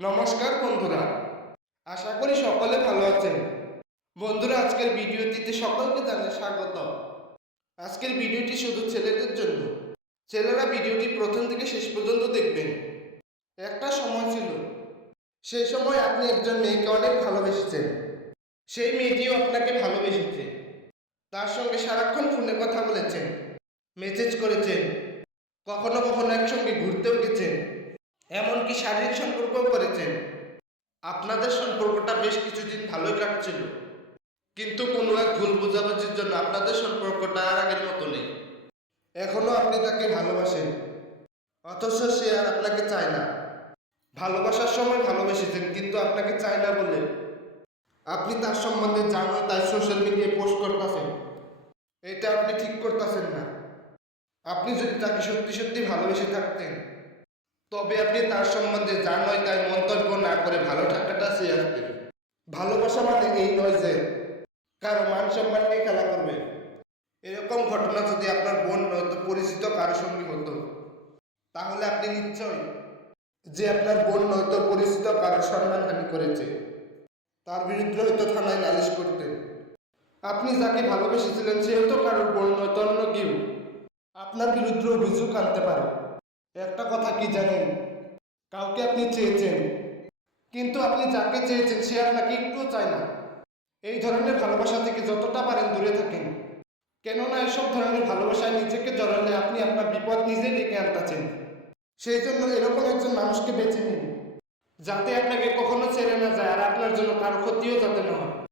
নমস্কার বন্ধুরা, আশা করি সকলে ভালো আছেন। বন্ধুরা, আজকের ভিডিওটিতে সকলকে জানাই স্বাগত। আজকের ভিডিওটি শুধু ছেলেদের জন্য। ছেলেরা ভিডিওটি প্রথম থেকে শেষ পর্যন্ত দেখবেন। একটা সময় ছিল, সেই সময় আপনি একজন মেয়েকে অনেক ভালোবেসেছেন। সেই মেয়েটিও আপনাকে ভালোবেসেছে। তার সঙ্গে সারাক্ষণ ফোনে কথা বলেছেন, মেসেজ করেছেন, কখনো কখনো একসঙ্গে ঘুরতেও গেছেন, এমনকি শারীরিক সম্পর্কও করেছেন। আপনাদের সম্পর্কটা বেশ কিছুদিন ভালোই কাটছিল, কিন্তু কোনো এক ভুল বোঝাবুঝির জন্য আপনাদের সম্পর্কটা আর আগের মতো নেই। এখনো আপনি তাকে ভালোবাসেন, অথচ সে আর আপনাকে চায় না। ভালোবাসার সময় ভালোবেসেছেন, কিন্তু আপনাকে চায় না বলে আপনি তার সম্বন্ধে জানো তাই সোশ্যাল মিডিয়ায় পোস্ট করতেছেন। এটা আপনি ঠিক করতেছেন না। আপনি যদি তাকে সত্যি সত্যি ভালোবেসে থাকতেন, তবে আপনি তার সম্বন্ধে যা নয় তাই মন্তব্য না করে ভালো থাকাটা চেয়ে আসতেন। ভালোবাসা মানে এই নয় যে কারো মান সম্মান নিয়ে খেলা করবে। এরকম ঘটনা যদি আপনার বোন নয়তো পরিচিত কারো সঙ্গে হতো, তাহলে আপনি নিশ্চয় যে আপনার বোন নয়তো পরিচিত কারো সম্মানহানি করেছে, তার বিরুদ্ধে হয়তো থানায় নালিশ করতেন। আপনি যাকে ভালোবেসেছিলেন সে হয়তো কারোর বোন নয়তো অন্য কেউ, আপনার বিরুদ্ধে অভিযোগ আনতে পারে। একটা কথা কি জানেন, কাউকে আপনি চেয়েছেন, কিন্তু আপনি যাকে চেয়েছেন সে আপনাকে একটুও চায় না। এই ধরনের ভালোবাসা থেকে যতটা পারেন দূরে থাকেন, কেননা এসব ধরনের ভালোবাসায় নিজেকে জড়ালে আপনি আপনার বিপদ নিজেই ডেকে আনতেছেন। সেই জন্য এরকম একজন মানুষকে বেছে নিন, যাতে আপনাকে কখনো ছেড়ে না যায় আর আপনার জন্য কারো ক্ষতিও যাতে না হয়।